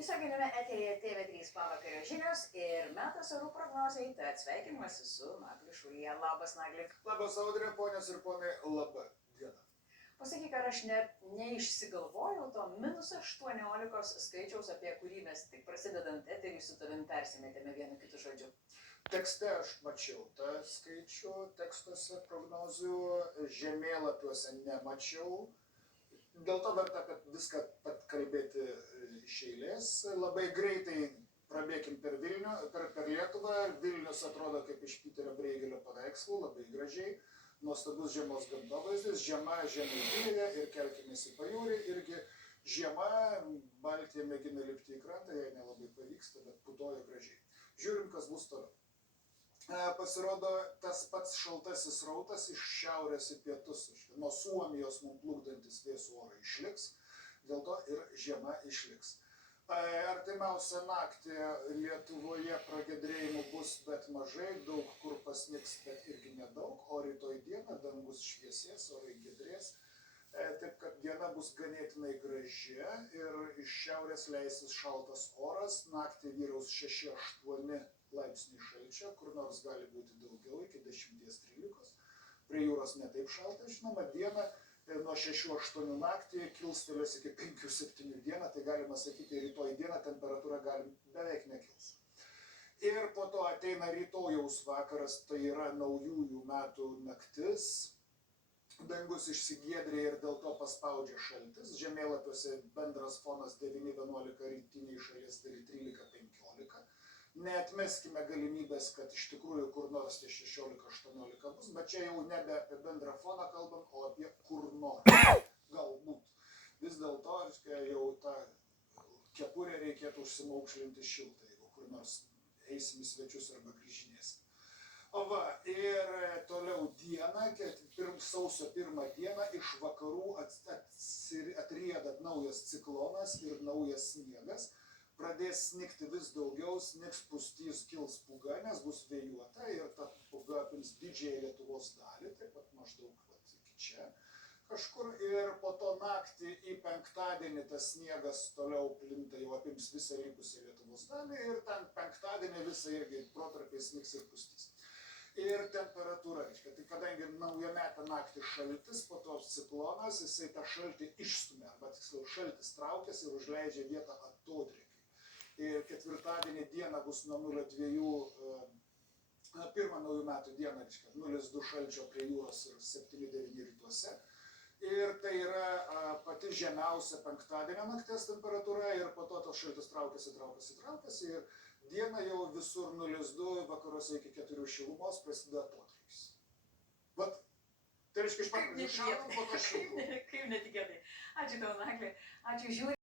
Tiesioginiame eteryje TV3 pavakario žinios ir metas orų prognozei, tad sveikinuosi su Nagliu Šulija. Labas, Nagli. Labas, Audrė, ponios ir ponai, laba diena. Pasakyk, ar aš neišsigalvojau to -18 skaičiaus, apie kurį mes tik prasidedant eterį su tavim persimetėme vienu kitu žodžiu. Tekste aš mačiau tą skaičių, tekstuose prognozių, žemėlapiuose nemačiau. Dėl to verta, kad viską kalbėti iš eilės. Labai greitai prabėkim per Vilnių, per Lietuvą. Vilnius atrodo kaip iš Piterio Breigelio paveikslų, labai gražiai. Nuostabus žiemos gamtovaizdis, žiema Žemaitijoje ir kelkimės į pajūrį. Irgi žiema, Baltija mėgina lipti į krantą, jai nelabai pavyksta, bet putoja gražiai. Žiūrim, kas bus toliau. Pasirodo, tas pats šaltasis rautas iš šiaurės į pietus, nuo Suomijos mums plukdantis vėsų orai išliks, dėl to ir žiema išliks. Artimiausią naktį Lietuvoje pragiedrėjimų bus, bet mažai, daug kur pasnigs, bet irgi nedaug, o rytoj dieną dangus šviesės, orai giedrės, taip kad diena bus ganėtinai graži ir iš šiaurės leisis šaltas oras, naktį vyraus 6-8 laipsniai šalčio, kur nors gali būti daugiau, iki 10-13, prie jūros netaip šalta, žinoma, dieną nuo 6-8 naktį kilstelės iki 5-7 dieną, tai galima sakyti, rytoj dieną temperatūra beveik nekils. Ir po to ateina rytojaus vakaras, tai yra naujųjų metų naktis, dangus išsigiedrė ir dėl to paspaudžia šaltis, žemėlapiuose bendras fonas 9-11, rytiniai šalies daly 13-15. Neatmeskime galimybės, kad iš tikrųjų kur nors 16-18 bus, bet čia jau nebe apie bendrą foną kalbam, o apie kur nors. Galbūt. Vis dėlto, jau tą kepurę reikėtų užsimaukšlinti šiltai, jeigu kur nors eisim į svečius arba grįžinėsim. O va, ir toliau dieną, sausio 1 dieną, iš vakarų atrieda naujas ciklonas ir naujas sniegas. Pradės snigti vis daugiau, snigs pustys, kils pūga, nes bus vėjuota ir ta pūga apims didžiąją Lietuvos dalį, taip pat maždaug iki čia kažkur. Ir po to naktį į penktadienį tas sniegas toliau plinta, jau apims visą likusią Lietuvos dalį ir ten penktadienį visą irgi protarpiai snigs ir pustys. Ir temperatūra, tai kadangi naujametę naktį šaltis, po to ciklonas, jisai tą šaltį išstumia, arba tiksliau šaltis traukiasi ir užleidžia vietą atodrėkiui. Ir ketvirtadienį dieną bus nuo 0,2, pirmą naujų metų dieną, 0,2 šalčio prie jūros ir 7-9 rytuose. Ir tai yra pati žemiausia penktadienio nakties temperatūra ir po to tas šaltis traukiasi ir dieną jau visur 0,2, vakaruose iki 4 šilumos prasideda atodrėkis. Vat, tai reiškia iš pat pradžių šalta, po to šilumą. Kaip netikėtai. Ačiū tau, Nagli. Ačiū žiūrėjimui.